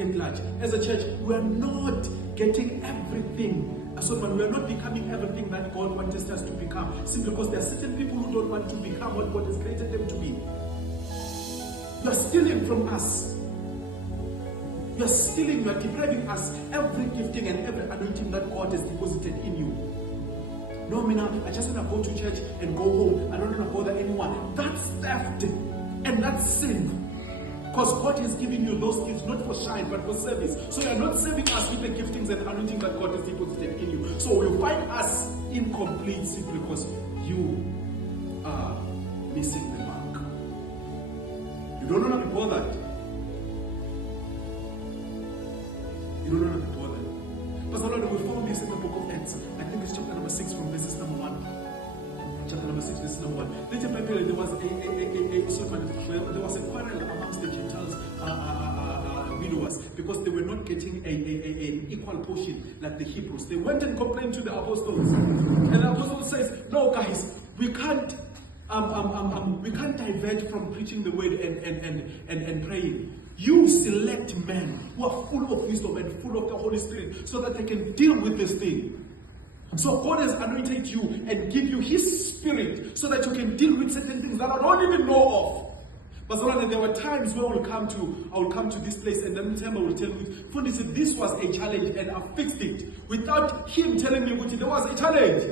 at large, as a church, we are not getting everything. So we are not becoming everything that God wants us to become, simply because there are certain people who don't want to become what God has created them to be. You are stealing from us. You are stealing, you are depriving us every gifting and every anointing that God has deposited in you. No, I just want to go to church and go home. I don't want to bother anyone. That's theft and that's sin. Because God has given you those gifts not for shine but for service. So you are not serving us with the giftings and anointing that God has deposited in you. So you find us incomplete simply because you are missing the mark. You don't want to be bothered. You don't want to be bothered. Pastor Lord, we found this in the book of Acts. I think it's chapter number 6 from verses number 1. Chapter number 6, verse number 1. Later, there was a quarrel amongst the Gentiles widowers because they were not getting an equal portion like the Hebrews. They went and complained to the apostles, and the apostles says, "No, guys, we can't divert from preaching the word and praying. You select men who are full of wisdom and full of the Holy Spirit so that they can deal with this thing." So God has anointed you and give you His Spirit so that you can deal with certain things that I don't even know of. But there were times where I will come to this place and then I will tell you, Fundi said this was a challenge and I fixed it without him telling me what there was a challenge.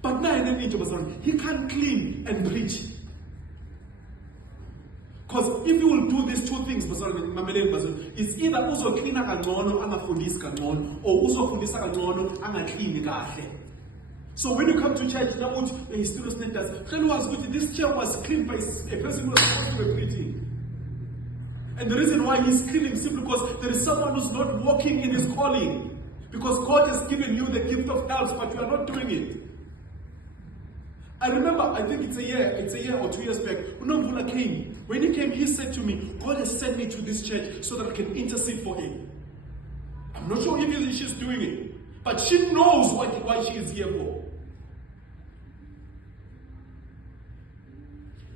But now in the age he can't clean and preach. Because if you will do these two things, it's either uzo clean kangcono angafundisi kangcono or uzo fundisa kangcono angaklini kahle. So when you come to church, now the students need us. This chair was cleaned by a person who was supposed to be preaching. And the reason why he's cleaning is simply because there is someone who's not walking in his calling. Because God has given you the gift of helps, but you are not doing it. I remember, I think it's a year or 2 years back, Unomvula came. When he came, he said to me, God has sent me to this church so that I can intercede for him. I'm not sure if she's doing it, but she knows why she is here for.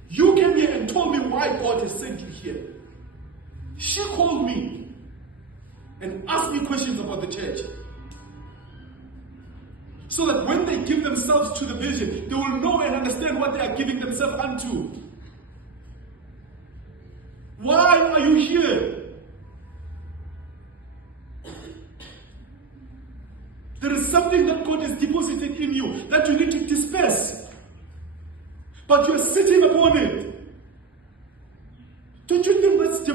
You came here and told me why God has sent you here. She called me and asked me questions about the church. So that when they give themselves to the vision, they will know and understand what they are giving themselves unto. Why are you here? There is something that God has deposited in you that you need to disperse. But you are sitting upon it.